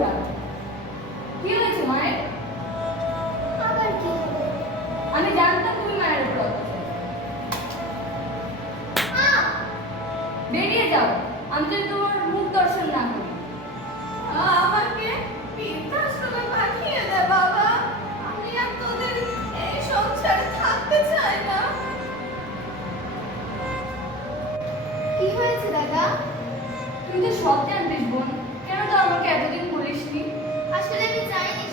কেন? কি হয়েছে মায়ের? আবার কি হবে? আমি জানতাম তুমি মায়ের উপর অত্যাচার। মা! বেরিয়ে যাও, আমি যদি তোমার মুখ দর্শন না করি। আমাকে বৃদ্ধাশ্রমে পাঠিয়ে দে বাবা। আমি আর তোদের এই সংসারে থাকতে চাই না। কি হয়েছে দাদা? তুই তো সব জানতিস বোন, কেন তো আমাকে এতদিন বলিসনি? আসলে আমি জানি